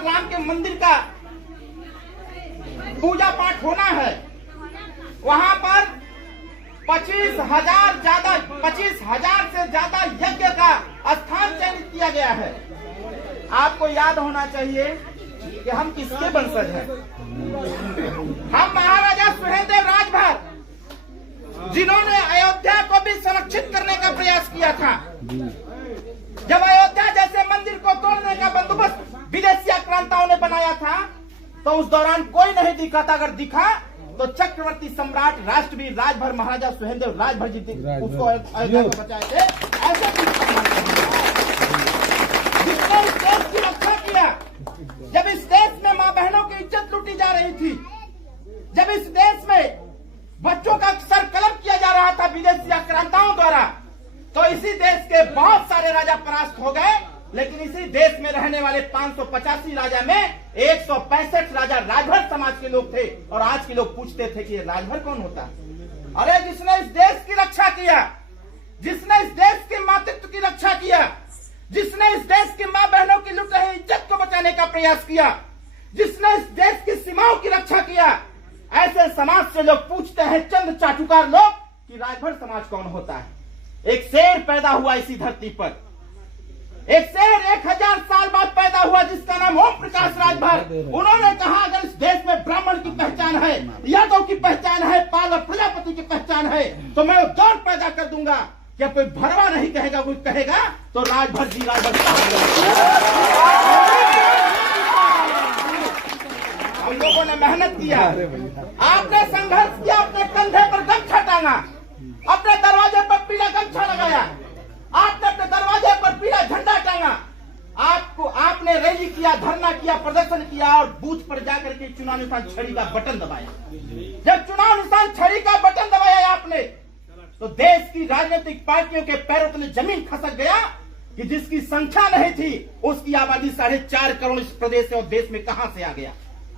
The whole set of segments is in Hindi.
भगवान राम के मंदिर का पूजा पाठ होना है, वहां पर 25,000 से ज्यादा यज्ञ का स्थान चयनित किया गया है। आपको याद होना चाहिए कि हम किसके वंशज हैं। हम महाराजा सुहेलदेव राजभर, जिन्होंने अयोध्या को भी संरक्षित करने का प्रयास किया था। जब अयोध्या जैसे मंदिर को तोड़ने का बंदोबस्त विदेशी आक्रांताओं ने बनाया था, तो उस दौरान कोई नहीं दिखा था। अगर दिखा तो चक्रवर्ती सम्राट राष्ट्रवीर राजभर महाराजा सुहेलदेव राजभर जी उसको अयोध्या को बचाए थे। ऐसे जिसने इस देश की रक्षा किया, जब इस देश में मां बहनों की इज्जत लूटी जा रही थी, जब इस देश में बच्चों का सर कलम किया जा रहा था विदेशी आक्रांताओं द्वारा, तो इसी देश के बहुत सारे राजा परास्त हो गए। लेकिन इसी देश में रहने वाले 585 राजा में 165 राजा राजभर समाज के लोग थे। और आज के लोग पूछते थे कि ये राजभर कौन होता है। अरे जिसने इस देश की रक्षा किया, जिसने इस देश के मातृत्व की रक्षा किया, जिसने इस देश की मां बहनों की लुट रही इज्जत को बचाने का प्रयास किया, जिसने इस देश की सीमाओं की रक्षा किया, ऐसे समाज से लोग पूछते हैं, चंद चाटुकार लोग, कि राजभर समाज कौन होता है। एक शेर पैदा हुआ इसी धरती पर, एक शेर 1000 साल बाद पैदा हुआ, जिसका नाम ओम प्रकाश राजभर। उन्होंने कहा अगर इस देश में ब्राह्मण की पहचान है, यादव की पहचान है, पाल और प्रजापति की पहचान है, तो मैं वो दौर पैदा कर दूंगा। क्या कोई भरवा नहीं कहेगा, कोई कहेगा तो राजभर जी राजभर। हम लोगों ने मेहनत किया, आपने संघर्ष किया, अपने कंधे पर गमछा टांगा, अपने दरवाजे पर पीला गमछा लगाया, आपने अपने दरवाजे पर पीला झंडा टांगा, आपने रैली किया, धरना किया, प्रदर्शन किया और बूथ पर जाकर के चुनाव निशान छड़ी का बटन दबाया। जब चुनाव निशान छड़ी का बटन दबाया आपने, तो देश की राजनीतिक पार्टियों के पैरों तले जमीन खसक गया कि जिसकी संख्या नहीं थी उसकी आबादी 4.5 करोड़ इस प्रदेश और देश में कहां से आ गया।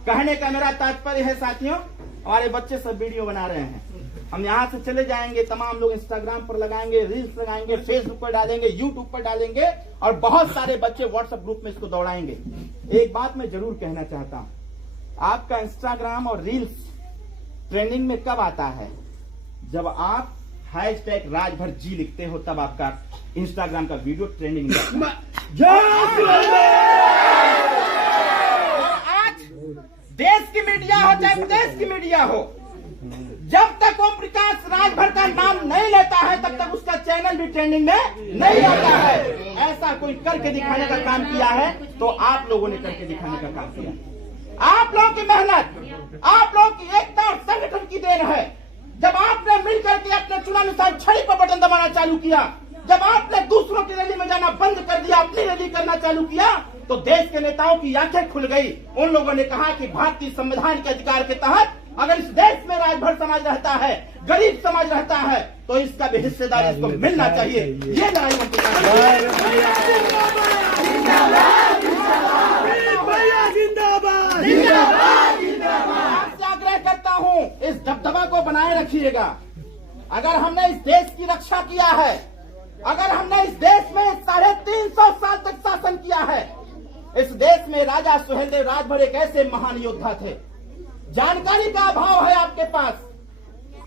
कहने का मेरा तात्पर्य है साथियों, हमारे बच्चे सब वीडियो बना रहे हैं, हम यहाँ से चले जाएंगे, तमाम लोग इंस्टाग्राम पर लगाएंगे, रील्स लगाएंगे, फेसबुक पर डालेंगे, यूट्यूब पर डालेंगे और बहुत सारे बच्चे व्हाट्सएप ग्रुप में इसको दौड़ाएंगे। एक बात मैं जरूर कहना चाहता हूँ, आपका इंस्टाग्राम और रील्स ट्रेंडिंग में कब आता है? जब आप #राजभर जी लिखते हो, तब आपका इंस्टाग्राम का वीडियो ट्रेंडिंग में आज देश की मीडिया हो चाहे विदेश की मीडिया हो, जब तक ओम प्रकाश राजभर का नाम नहीं लेता है तब तक उसका चैनल भी ट्रेंडिंग में नहीं आता है। ऐसा कोई करके दिखाने का काम किया है तो आप लोगों ने करके दिखाने का काम किया। आप लोगों की मेहनत, आप लोगों की एकता और संगठन की देन है। जब आपने मिलकर के अपने चुनाव निशान छड़ी पर बटन दबाना चालू किया, जब आपने दूसरों की रैली में जाना बंद कर दिया, अपनी रैली करना चालू किया, तो देश के नेताओं की आंखें खुल गई। उन लोगों ने कहा कि भारतीय संविधान के अधिकार के तहत अगर इस देश में राजभर समाज रहता है, गरीब समाज रहता है, तो इसका भी हिस्सेदार इसको मिलना चाहिए। ये लड़ाई आपसे आग्रह करता हूँ, इस दबदबा को बनाए रखिएगा। अगर हमने इस देश की रक्षा किया है, अगर हमने इस देश में 350 साल तक शासन किया है, इस देश में राजा सुहेलदेव राजभर एक ऐसे महान योद्धा थे। जानकारी का अभाव है आपके पास।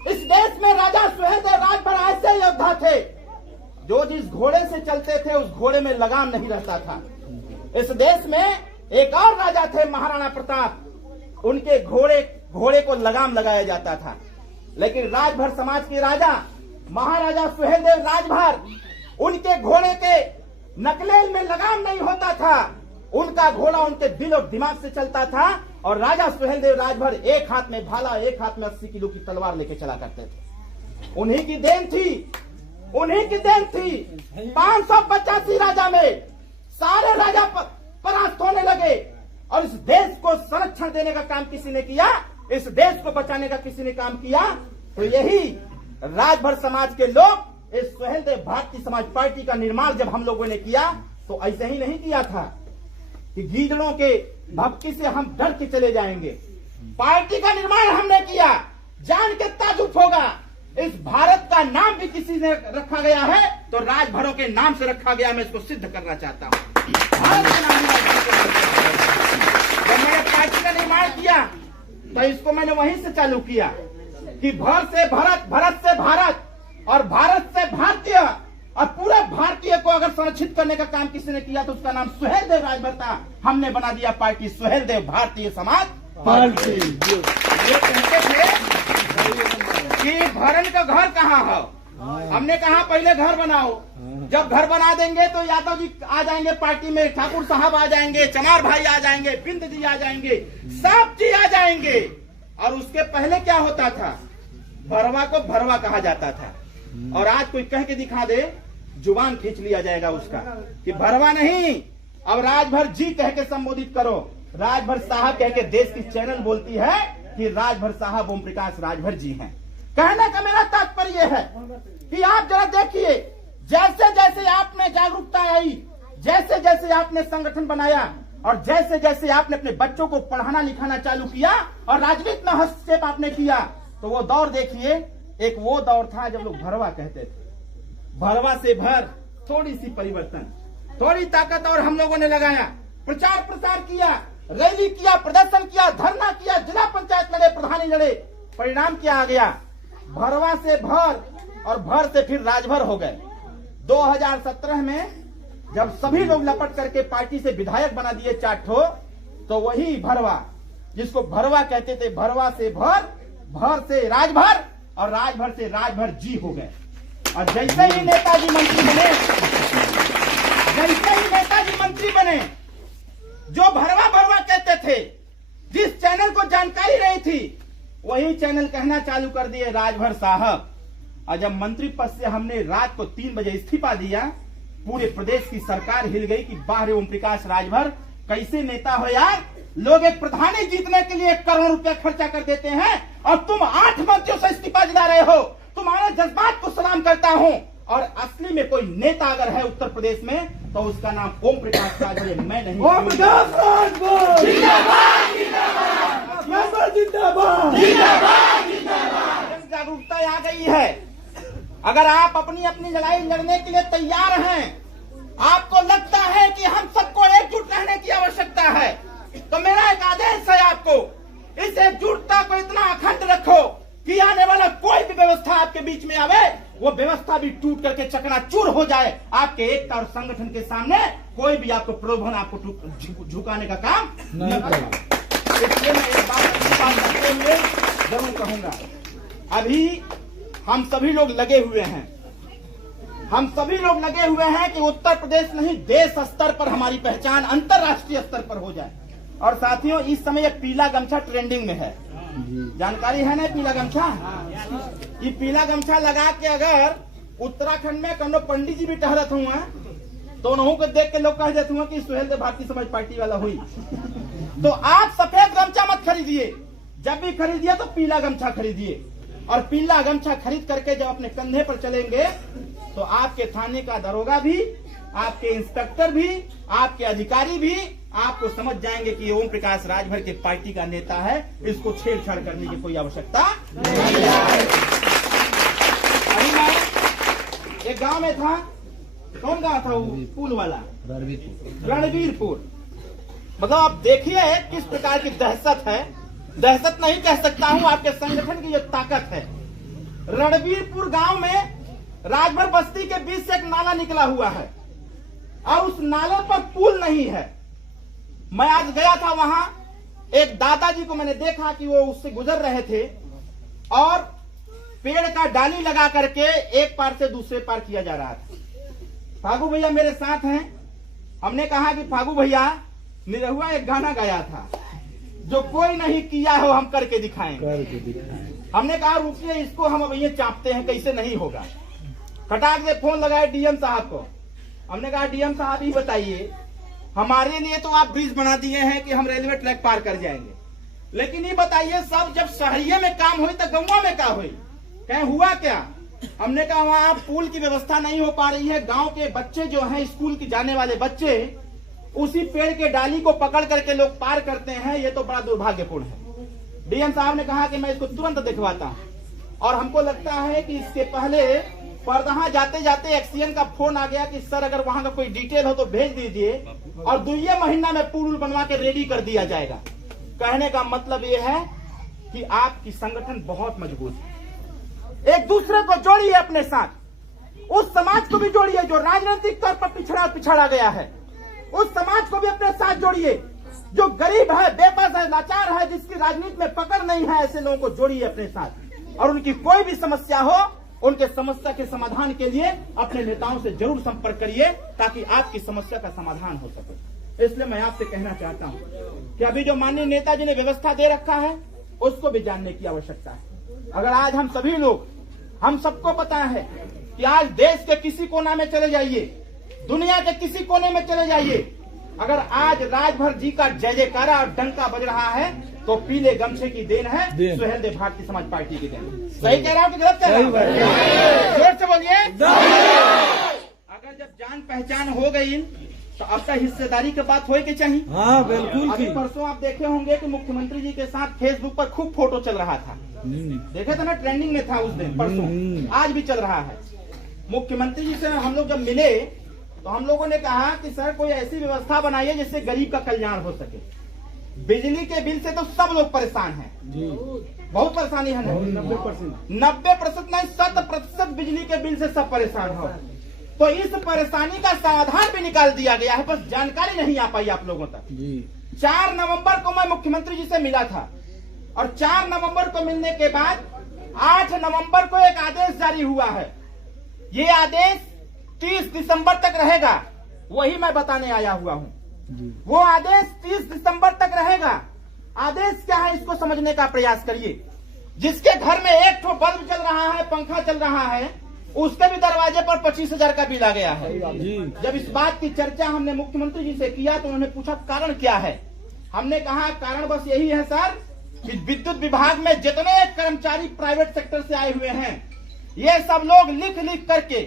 इस देश में राजा सुहेलदेव राजभर ऐसे योद्धा थे जो जिस घोड़े से चलते थे उस घोड़े में लगाम नहीं रहता था। इस देश में एक और राजा थे महाराणा प्रताप, उनके घोड़े को लगाम लगाया जाता था। लेकिन राजभर समाज के राजा महाराजा सुहेलदेव राजभर, उनके घोड़े के नकलेल में लगाम नहीं होता था, उनका घोड़ा उनके दिल और दिमाग से चलता था। और राजा सुहेलदेव राजभर एक हाथ में भाला, एक हाथ में 80 किलो की तलवार लेके चला करते थे। उन्हीं की देन थी, उन्हीं की देन थी। 585 राजा में सारे राजा परास्त होने लगे और इस देश को संरक्षण देने का काम किसी ने किया, इस देश को बचाने का किसी ने काम किया, तो यही राजभर समाज के लोग इस सुहेलदेव भारतीय समाज पार्टी का निर्माण जब हम लोगों ने किया तो ऐसे ही नहीं किया था कि गीदड़ों के भक्ति से हम डर के चले जाएंगे। पार्टी का निर्माण हमने किया, जान के ताजुब होगा। इस भारत का नाम भी किसी ने रखा गया है तो राजभरों के नाम से रखा गया। मैं इसको सिद्ध करना चाहता हूं। भारत का नाम मैंने वहीं से चालू किया कि भर से भरत, भरत से भारत और भारत से भारतीय, और पूरे भारतीय को अगर संरक्षित करने का काम किसी ने किया तो उसका नाम सुहेल देव राजभर था। हमने बना दिया पार्टी सुहेल देव भारतीय समाज पार्टी। ये कहते थे कि भरन का घर कहाँ है, हमने कहा पहले घर बनाओ, जब घर बना देंगे तो यादव जी आ जाएंगे पार्टी में, ठाकुर साहब आ जाएंगे, चमार भाई आ जाएंगे, बिंद जी आ जाएंगे, सब जी आ जाएंगे। और उसके पहले क्या होता था, भरवा को भरवा कहा जाता था। और आज कोई कह के दिखा दे, जुबान खींच लिया जाएगा उसका कि भरवा नहीं, अब राजभर जी कह के संबोधित करो। राजभर साहब कह के देश की चैनल बोलती है कि राजभर साहब ओम प्रकाश राजभर जी हैं। कहने का मेरा तात्पर्य है कि आप जरा देखिए, जैसे जैसे आप में जागरूकता आई, जैसे जैसे आपने संगठन बनाया और जैसे जैसे आपने अपने बच्चों को पढ़ाना लिखाना चालू किया और राजनीति में हस्तक्षेप आपने किया, तो वो दौर देखिए, एक वो दौर था जब लोग भरवा कहते थे। भरवा से भर, थोड़ी सी परिवर्तन, थोड़ी ताकत और हम लोगों ने लगाया, प्रचार प्रसार किया, रैली किया, प्रदर्शन किया, धरना किया, जिला पंचायत लड़े, प्रधानी लड़े। परिणाम क्या आ गया, भरवा से भर और भर से फिर राजभर हो गए। 2017 में जब सभी लोग लपट करके पार्टी से विधायक बना दिए 4 ठो, तो वही भरवा, जिसको भरवा कहते थे, भरवा से भर, भर से राजभर और राजभर से राजभर जी हो गए। और जैसे ही नेताजी मंत्री बने, जैसे ही नेताजी मंत्री बने, जो भरवा भरवा कहते थे, जिस चैनल को जानकारी रही थी, वही चैनल कहना चालू कर दिए राजभर साहब। और जब मंत्री पद से हमने रात को 3 बजे इस्तीफा दिया, पूरे प्रदेश की सरकार हिल गई कि बाहर ओम प्रकाश राजभर कैसे नेता हो यार, लोग एक प्रधानी जीतने के लिए 1 करोड़ रुपया खर्चा कर देते हैं और तुम 8 मंत्रियों से इस्तीफा दिला रहे हो। तुम्हारे जज्बात को सलाम करता हूं। और असली में कोई नेता अगर है उत्तर प्रदेश में तो उसका नाम ओम प्रकाश राजभर, मैं नहीं। ओम प्रकाश राजभर जिंदाबाद, जिंदाबाद, जिंदाबाद, जिंदाबाद। जागरूकता आ गई है। अगर आप अपनी अपनी लड़ाई लड़ने के लिए तैयार हैं, आपको लगता है कि हम सबको एकजुट रहने की आवश्यकता है, तो मेरा एक आदेश है आपको, इस एकजुटता को इतना अखंड रखो कि आने वाला कोई भी व्यवस्था आपके बीच में आवे, वो व्यवस्था भी टूट करके चकनाचूर हो जाए। आपके एकता और संगठन के सामने कोई भी आपको प्रलोभन, आपको झुकाने का काम नहीं करेगा। इसलिए मैं एक बात करते हुए जरूर कहूंगा, अभी हम सभी लोग लगे हुए हैं, हम सभी लोग लगे हुए हैं कि उत्तर प्रदेश नहीं, देश स्तर पर हमारी पहचान अंतर्राष्ट्रीय स्तर पर हो जाए। और साथियों, इस समय ये पीला गमछा ट्रेंडिंग में है, जानकारी है ना पीला गमछा? ये पीला गमछा लगा के अगर उत्तराखंड में कौनो पंडित जी भी टहरत हुआ तो उन्हों को देख के लोग कह देते हुआ कि सुहेल देव भारतीय समाज पार्टी वाला हुई। तो आप सफेद गमछा मत खरीदिए, जब भी खरीदिए तो पीला गमछा खरीदिए। और पीला गमछा खरीद करके जब अपने कंधे पर चलेंगे तो आपके थाने का दरोगा भी, आपके इंस्पेक्टर भी, आपके अधिकारी भी आपको समझ जाएंगे कि ओम प्रकाश राजभर के पार्टी का नेता है, इसको छेड़छाड़ करने की कोई आवश्यकता नहीं है। अभी मैं एक गांव में था, कौन गांव था वो पुल वाला, रणबीरपुर। मतलब आप देखिए किस प्रकार की दहशत है, दहशत नहीं कह सकता हूं, आपके संगठन की जो ताकत है। रणबीरपुर गांव में राजभर बस्ती के बीच से एक नाला निकला हुआ है और उस नाले पर पुल नहीं है। मैं आज गया था वहां, एक दादाजी को मैंने देखा कि वो उससे गुजर रहे थे और पेड़ का डाली लगा करके एक पार से दूसरे पार किया जा रहा था। फागू भैया मेरे साथ हैं, हमने कहा कि फागू भैया, निरहुआ एक गाना गाया था, जो कोई नहीं किया हो हम करके दिखाएंगे। हमने कहा रुकिए, इसको हम अब ये चापते हैं, कैसे नहीं होगा। खटाक से फोन लगाए डीएम साहब को, हमने कहा डीएम साहब ही बताइए, हमारे लिए तो आप ब्रिज बना दिए हैं कि हम रेलवे ट्रैक पार कर जाएंगे, लेकिन ये बताइए सब जब शहरिये में काम हुई तो गाँव में क्या हुई, कहीं हुआ क्या? हमने कहा वहां पुल की व्यवस्था नहीं हो पा रही है, गांव के बच्चे जो हैं, स्कूल की जाने वाले बच्चे, उसी पेड़ के डाली को पकड़ करके लोग पार करते हैं, ये तो बड़ा दुर्भाग्यपूर्ण है। डीएम साहब ने कहा कि मैं इसको तुरंत दिखवाता हूं, और हमको लगता है कि इसके पहले परदहा जाते जाते एक्सीएन का फोन आ गया कि सर अगर वहां का कोई डिटेल हो तो भेज दीजिए, और 2 महीना में पुल बनवा के रेडी कर दिया जाएगा। कहने का मतलब ये है कि आपकी संगठन बहुत मजबूत है। एक दूसरे को जोड़िए अपने साथ, उस समाज को भी जोड़िए जो राजनीतिक तौर पर पिछड़ा गया है, उस समाज को भी अपने साथ जोड़िए जो गरीब है, बेबस है, लाचार है, जिसकी राजनीति में पकड़ नहीं है। ऐसे लोगों को जोड़िए अपने साथ और उनकी कोई भी समस्या हो, उनके समस्या के समाधान के लिए अपने नेताओं से जरूर संपर्क करिए ताकि आपकी समस्या का समाधान हो सके। इसलिए मैं आपसे कहना चाहता हूं कि अभी जो माननीय नेताजी ने व्यवस्था दे रखा है उसको भी जानने की आवश्यकता है। अगर आज हम सभी लोग, हम सबको पता है कि आज देश के किसी कोना में चले जाइए, दुनिया के किसी कोने में चले जाइए, अगर आज राजभर जी का जय जयकारा और डंका बज रहा है तो पीले गमछे की देन है, सुहेलदेव भारतीय समाज पार्टी की देन। सही कह रहा हूं कि गलत कह रहा हूं? जोर से बोलिए। अगर जब जान पहचान हो गई तो अब तक हिस्सेदारी की बात होए कि चाहिए? हाँ बिल्कुल। अभी परसों आप देखे होंगे कि मुख्यमंत्री जी के साथ फेसबुक पर खूब फोटो चल रहा था, देखे थे ना, ट्रेंडिंग में था उस दिन, परसों, आज भी चल रहा है। मुख्यमंत्री जी से हम लोग जब मिले तो हम लोगों ने कहा कि सर कोई ऐसी व्यवस्था बनाइए जिससे गरीब का कल्याण हो सके। बिजली के बिल से तो सब लोग परेशान हैं, बहुत परेशानी है, 90% नहीं 100% बिजली के बिल से सब परेशान हो। तो इस परेशानी का समाधान भी निकाल दिया गया है, बस जानकारी नहीं आ पाई आप लोगों तक। 4 नवंबर को मैं मुख्यमंत्री जी से मिला था और 4 नवंबर को मिलने के बाद 8 नवंबर को एक आदेश जारी हुआ है। ये आदेश 30 दिसंबर तक रहेगा, वही मैं बताने आया हुआ हूँ। वो आदेश 30 दिसंबर तक रहेगा। आदेश क्या है इसको समझने का प्रयास करिए। जिसके घर में एक ठो बल्ब चल रहा है, पंखा चल रहा है, उसके भी दरवाजे पर 25,000 का बिल आ गया है। जब इस बात की चर्चा हमने मुख्यमंत्री जी से किया तो उन्होंने पूछा कारण क्या है। हमने कहा कारण बस यही है सर कि विद्युत विभाग में जितने कर्मचारी प्राइवेट सेक्टर से आए हुए हैं, ये सब लोग लिख लिख करके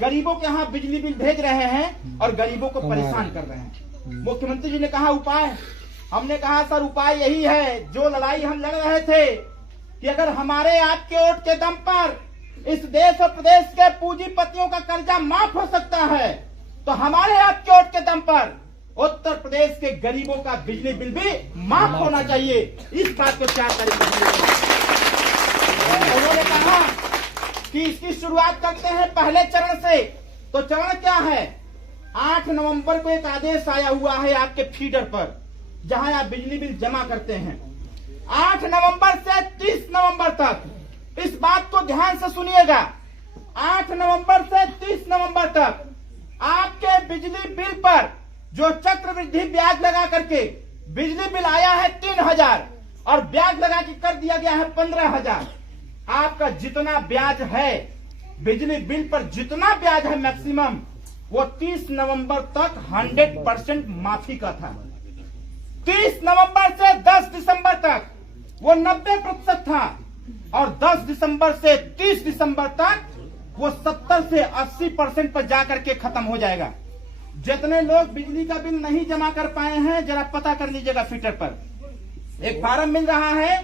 गरीबों के यहाँ बिजली बिल भेज रहे हैं और गरीबों को परेशान कर रहे हैं। मुख्यमंत्री जी ने कहा उपाय, हमने कहा सर उपाय यही है जो लड़ाई हम लड़ रहे थे कि अगर हमारे आपके वोट के दम पर इस देश और प्रदेश के पूंजीपतियों का कर्जा माफ हो सकता है तो हमारे आपके वोट के दम पर उत्तर प्रदेश के गरीबों का बिजली बिल भी माफ होना चाहिए। इस बात को क्या करेंगे। उन्होंने कहा कि इसकी शुरुआत करते हैं पहले चरण से। तो चरण क्या है? 8 नवंबर को एक आदेश आया हुआ है आपके फीडर पर जहां आप बिजली बिल जमा करते हैं। 8 नवंबर से 30 नवंबर तक इस बात को ध्यान से सुनिएगा। 8 नवंबर से 30 नवंबर तक आपके बिजली बिल पर जो चक्रवृद्धि ब्याज लगा करके बिजली बिल आया है 3,000 और ब्याज लगा के कर दिया गया है 15,000। आपका जितना ब्याज है बिजली बिल पर, जितना ब्याज है मैक्सिमम, वो 30 नवंबर तक 100% माफी का था। 30 नवंबर से 10 दिसंबर तक वो 90% था और 10 दिसंबर से 30 दिसंबर तक वो 70 से 80% पर जाकर के खत्म हो जाएगा। जितने लोग बिजली का बिल नहीं जमा कर पाए हैं जरा पता कर लीजिएगा। फीटर पर एक फार्म मिल रहा है,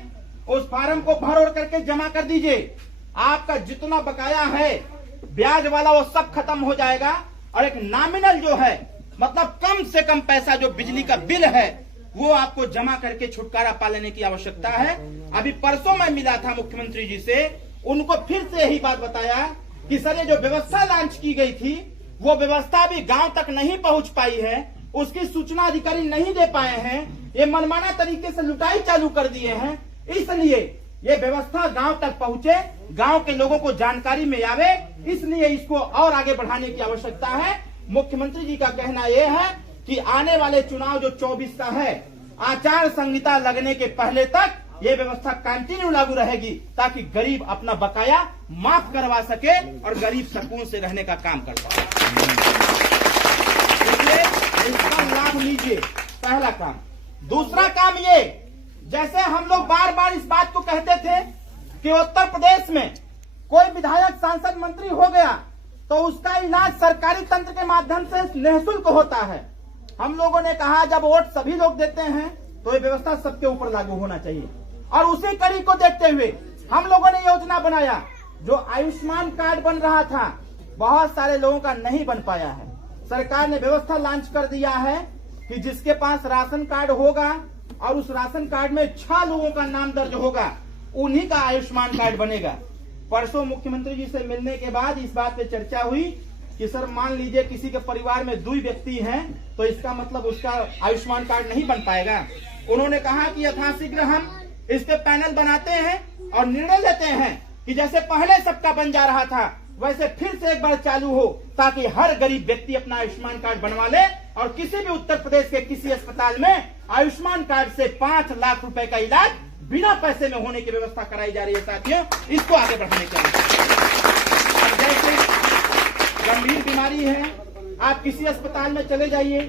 उस फार्म को भर ओढ़ करके जमा कर दीजिए। आपका जितना बकाया है ब्याज वाला वो सब खत्म हो जाएगा और एक नॉमिनल जो है, मतलब कम से कम पैसा जो बिजली का बिल है वो आपको जमा करके छुटकारा पा लेने की आवश्यकता है। अभी परसों मैं मिला था मुख्यमंत्री जी से, उनको फिर से यही बात बताया कि सर ये जो व्यवस्था लॉन्च की गई थी वो व्यवस्था भी गांव तक नहीं पहुंच पाई है, उसकी सूचना अधिकारी नहीं दे पाए हैं, ये मनमाना तरीके से लुटाई चालू कर दिए हैं। इसलिए ये व्यवस्था गांव तक पहुंचे, गांव के लोगों को जानकारी में आवे, इसलिए इसको और आगे बढ़ाने की आवश्यकता है। मुख्यमंत्री जी का कहना यह है कि आने वाले चुनाव जो 24 का है, आचार संहिता लगने के पहले तक ये व्यवस्था कंटिन्यू लागू रहेगी ताकि गरीब अपना बकाया माफ करवा सके और गरीब सुकून से रहने का काम कर पाए। इसलिए इसका लाभ लीजिए, पहला काम। दूसरा काम ये, जैसे हम लोग बार बार इस बात को कहते थे कि उत्तर प्रदेश में कोई विधायक, सांसद, मंत्री हो गया तो उसका इलाज सरकारी तंत्र के माध्यम से निःशुल्क होता है। हम लोगों ने कहा जब वोट सभी लोग देते हैं तो ये व्यवस्था सबके ऊपर लागू होना चाहिए और उसी कड़ी को देखते हुए हम लोगों ने योजना बनाया। जो आयुष्मान कार्ड बन रहा था बहुत सारे लोगों का नहीं बन पाया है। सरकार ने व्यवस्था लॉन्च कर दिया है कि जिसके पास राशन कार्ड होगा और उस राशन कार्ड में 6 लोगों का नाम दर्ज होगा, उन्हीं का आयुष्मान कार्ड बनेगा। परसों मुख्यमंत्री जी से मिलने के बाद इस बात पे चर्चा हुई कि सर मान लीजिए किसी के परिवार में 2 व्यक्ति हैं तो इसका मतलब उसका आयुष्मान कार्ड नहीं बन पाएगा। उन्होंने कहा कि यथाशीघ्र हम इस पे पैनल बनाते हैं और निर्णय लेते हैं कि जैसे पहले सबका बन जा रहा था वैसे फिर से एक बार चालू हो, ताकि हर गरीब व्यक्ति अपना आयुष्मान कार्ड बनवा ले और किसी भी उत्तर प्रदेश के किसी अस्पताल में आयुष्मान कार्ड से 5 लाख रुपए का इलाज बिना पैसे में होने की व्यवस्था कराई जा रही है। साथियों, इसको आगे बढ़ाने के लिए जैसे गंभीर बीमारी है, आप किसी अस्पताल में चले जाइए,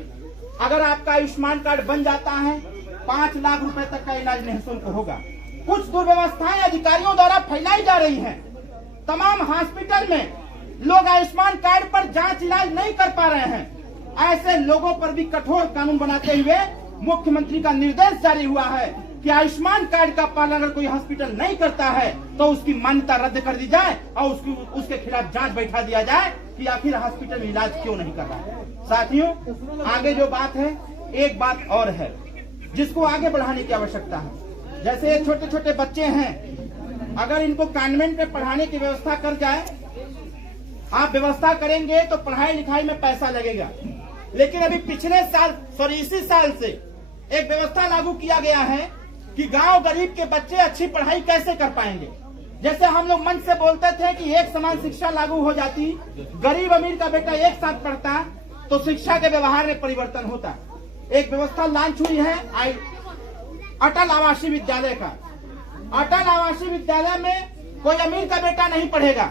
अगर आपका आयुष्मान कार्ड बन जाता है 5 लाख रुपए तक का इलाज निःशुल्क होगा। कुछ दुर्व्यवस्थाएं अधिकारियों द्वारा फैलाई जा रही हैं। तमाम हॉस्पिटल में लोग आयुष्मान कार्ड पर जांच इलाज नहीं कर पा रहे हैं। ऐसे लोगों पर भी कठोर कानून बनाते हुए मुख्यमंत्री का निर्देश जारी हुआ है कि आयुष्मान कार्ड का पालन अगर कोई हॉस्पिटल नहीं करता है तो उसकी मान्यता रद्द कर दी जाए और उसके खिलाफ जांच बैठा दिया जाए कि आखिर हॉस्पिटल में इलाज क्यों नहीं कर रहा है। साथियों, आगे जो बात है, एक बात और है जिसको आगे बढ़ाने की आवश्यकता है। जैसे छोटे छोटे बच्चे हैं, अगर इनको कॉन्वेंट में पढ़ाने की व्यवस्था कर जाए, आप व्यवस्था करेंगे तो पढ़ाई लिखाई में पैसा लगेगा, लेकिन अभी इसी साल से एक व्यवस्था लागू किया गया है कि गांव गरीब के बच्चे अच्छी पढ़ाई कैसे कर पाएंगे। जैसे हम लोग मंच से बोलते थे कि एक समान शिक्षा लागू हो जाती, गरीब अमीर का बेटा एक साथ पढ़ता तो शिक्षा के व्यवहार में परिवर्तन होता। एक व्यवस्था लॉन्च हुई है अटल आवासीय विद्यालय का। अटल आवासीय विद्यालय में कोई अमीर का बेटा नहीं पढ़ेगा,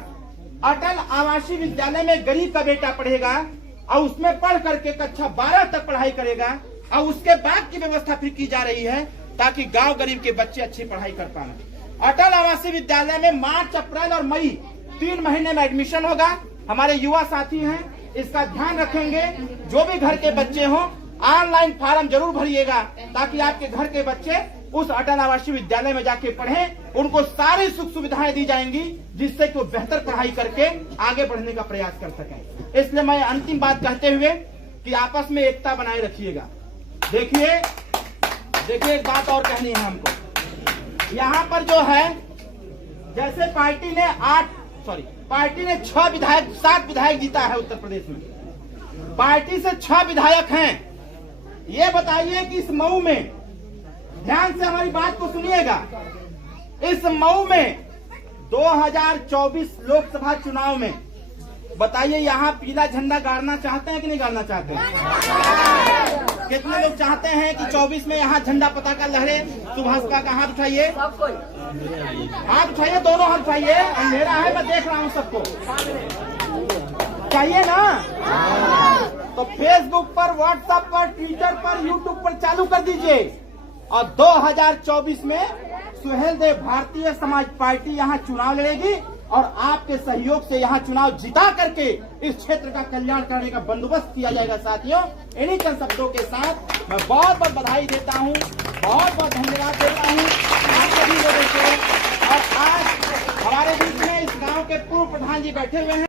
अटल आवासीय विद्यालय में गरीब का बेटा पढ़ेगा और उसमें पढ़ करके कक्षा 12 तक पढ़ाई करेगा और उसके बाद की व्यवस्था फिर की जा रही है ताकि गांव गरीब के बच्चे अच्छी पढ़ाई कर पाए। अटल आवासीय विद्यालय में मार्च, अप्रैल और मई 3 महीने में एडमिशन होगा। हमारे युवा साथी हैं, इसका ध्यान रखेंगे। जो भी घर के बच्चे हों, ऑनलाइन फार्म जरूर भरिएगा ताकि आपके घर के बच्चे उस अटल आवासीय विद्यालय में जाके पढ़ें। उनको सारी सुख सुविधाएं दी जाएंगी जिससे कि वो बेहतर पढ़ाई करके आगे बढ़ने का प्रयास कर सकें। इसलिए मैं अंतिम बात कहते हुए कि आपस में एकता बनाए रखिएगा। देखिए एक बात और कहनी है हमको। यहाँ पर जो है, जैसे पार्टी ने 7 विधायक जीता है उत्तर प्रदेश में। पार्टी से 6 विधायक हैं। ये बताइए कि इस मऊ में, ध्यान से हमारी बात को सुनिएगा, इस मऊ में 2024 लोकसभा चुनाव में बताइए यहाँ पीला झंडा गाड़ना चाहते हैं कि नहीं गाड़ना चाहते हैं? कितने लोग चाहते हैं कि 24 में यहाँ झंडा पताका लहरे? सुभाष का हाथ उठाइए, हाथ उठाइए, दोनों हाथ उठाइए। अंधेरा है, मैं देख रहा हूँ सबको। चाहिए ना? तो फेसबुक पर, व्हाट्सएप पर, ट्विटर पर, यूट्यूब पर चालू कर दीजिए। और 2024 में सुहेल देव भारतीय समाज पार्टी यहाँ चुनाव लड़ेगी और आपके सहयोग से यहाँ चुनाव जिता करके इस क्षेत्र का कल्याण करने का बंदोबस्त किया जाएगा। साथियों, इन्हीं चंद शब्दों के साथ मैं बहुत बहुत बधाई देता हूँ, बहुत बहुत धन्यवाद देता हूँ आप सभी लोगों को। और आज हमारे बीच में इस गांव के पूर्व प्रधान जी बैठे हुए हैं।